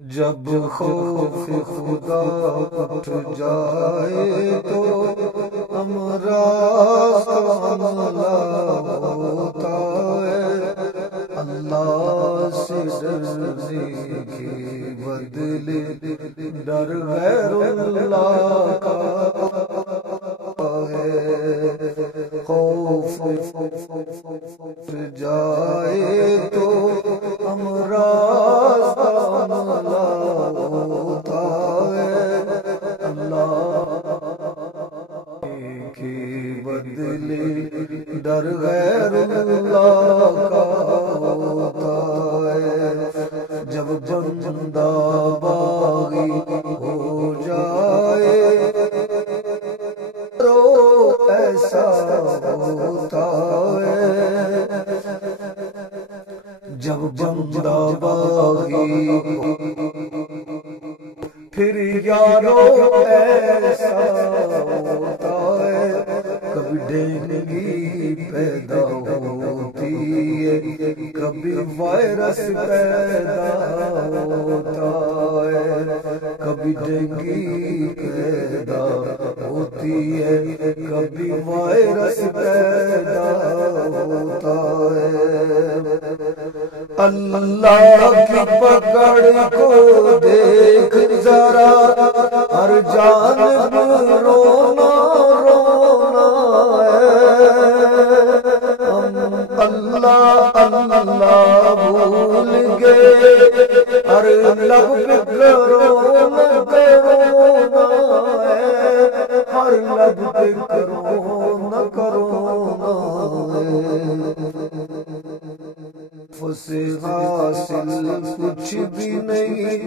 جب خوف خدا اٹھ جائے تو امراض کا حملہ ہوتا ہے، اللہ سے ڈرنے کے بدلے ڈر غیر اللہ کا ہے۔ خوف اٹھ جائے تو امراض کا حملہ ہوتا ہے، اللہ کے بدلے ڈر غیر اللہ کا ہوتا ہے۔ جب بندہ باغی ہو جائے تو ایسا ہوتا ہے، جب بندہ باغی ہو پھر یارو ایسا ہوتا ہے، کبھی ڈینگی پیدا ہوتی ہے، کبھی وائرس پیدا ہوتا ہے، کبھی ڈینگی پیدا ہوتی ہے، کبھی وائرس پیدا ہوتا ہے۔ اللہ کی پکڑ کو دیکھ ذرا، ہر جانب رونا رونا ہے، ہم اللہ اللہ بھول گئے، ہر لب پہ کرونا کرونا ہے، ہر لب پہ کرونا کرونا ہے۔ سے حاصل کچھ بھی نہیں،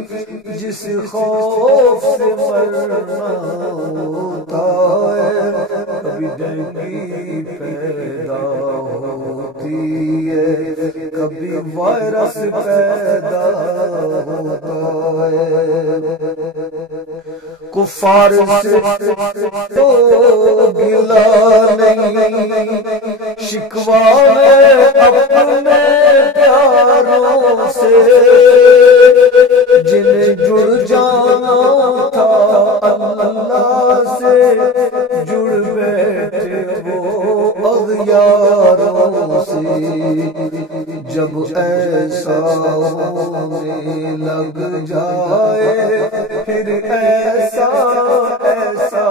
جس خوف سے مرنا ہوتا ہے، کبھی ڈینگی پیدا ہوتی ہے، کبھی وائرس پیدا ہوتا ہے۔ کفار سے تو گلا نہیں، شکوہ میں اپنے پیاروں سے، جنہیں جڑ جانا تھا اللہ سے، جڑ بیٹھے وہ اغیاروں سے۔ جب ایسا ہونے لگ جائے پھر ایسا ایسا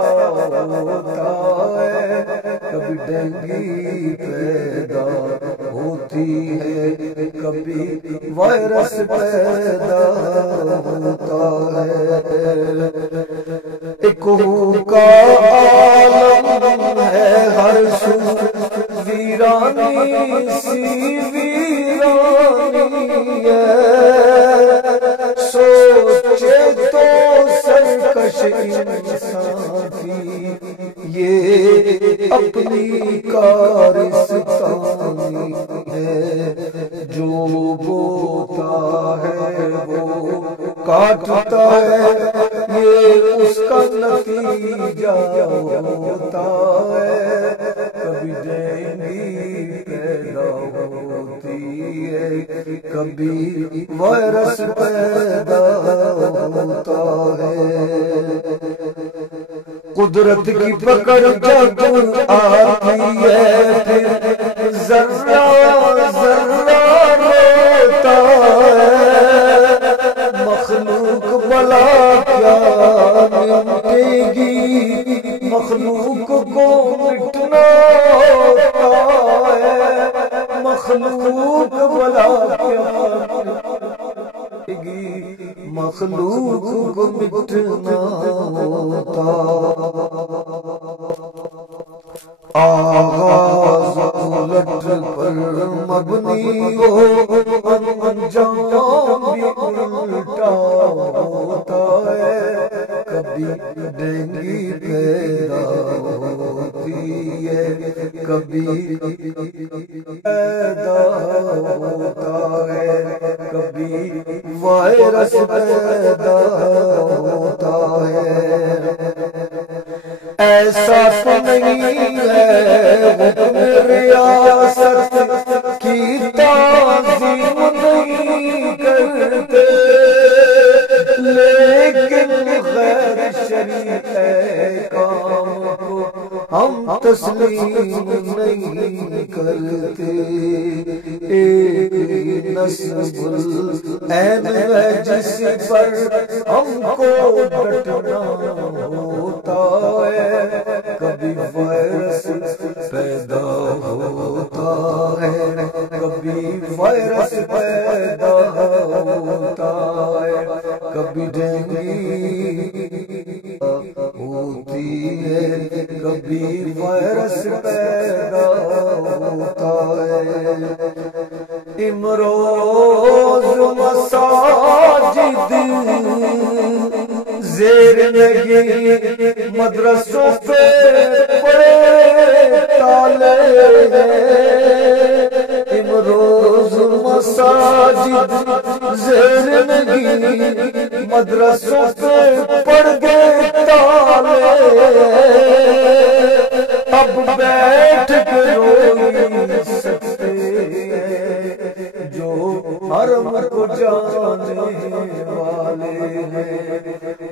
ہوتا ہے، کبھی ڈینگی پیدا ہوتی ہے، کبھی وائرس پیدا ہوتا ہے۔ ایک کا عالم ہے ہر سو، ویرانی سی ویرانی ہے، سوچے تو سرکش انسان کی یہ اپنی کارستانی ہے، جو بوتا ہے وہ کاٹتا ہے، یہ اس کا نتیجہ ہوتا ہے، کبھی ڈینگی پیدا ہوتی ہے، کبھی وائرس پیدا ہوتا ہے۔ قدرت کی پکڑ جب آتی ہے پھر ذرہ ذرہ روتا ہے، مخلوق بلا کیا مٹے گی، مخلوق کو مٹنا ہوتا ہے، مخلوق بلا کیا مٹے گی، مخلوق کو مٹنا ہوتا۔ آغاز الٹ پر مبنی ہو، انجام بھی الٹا ہوتا ہے، کبھی ڈینگی پیدا ہوتی ہے، کبھی پیدا ہوتا ہے، کبھی وائرس پیدا ہوتا ہے۔ ایسا تو نہیں ہے حکم ریاست کی تعظیم نہیں کرتے، تسلیم نہیں کرتے، ایک نصب العین ہے جس پر ہم کو ڈٹنا ہوتا ہے، کبھی وائرس پیدا ہوتا ہے، کبھی وائرس پیدا ہوتا ہے، کبھی ڈینگی ہوتی ہے، کبھی وائرس پیدا ہوتا ہے۔ امروز مساجد زیر لگی مدرسوں پہ پڑے تالے ہیں، امروز مساجد زیر لگی مدرسوں پہ پڑ گئے تالے، اب بیٹھ کے رو نہیں سکتے جو حرم کو جانے والے ہیں،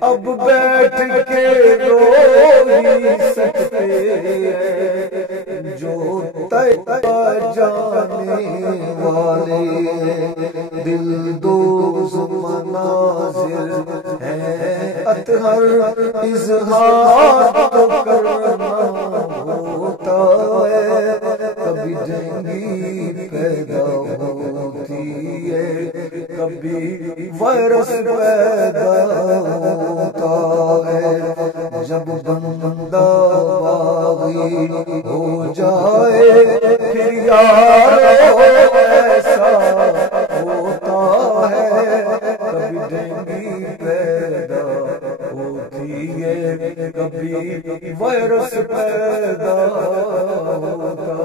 اب بیٹھ کے رو نہیں سکتے جو طیبہ جانے والے ہیں، دل دوز مناظر ہیں اطہر، اظہار تو کرنا ہوتا ہے، کبھی ڈینگی پیدا ہوتی ہے، کبھی وائرس پیدا ہوتا ہے، جب بندہ باغی ہو جائے پھر یارو ایسا ہوتا ہے، کبھی ڈینگی پیدا ہوتی ہے، کبھی وائرس پیدا ہوتا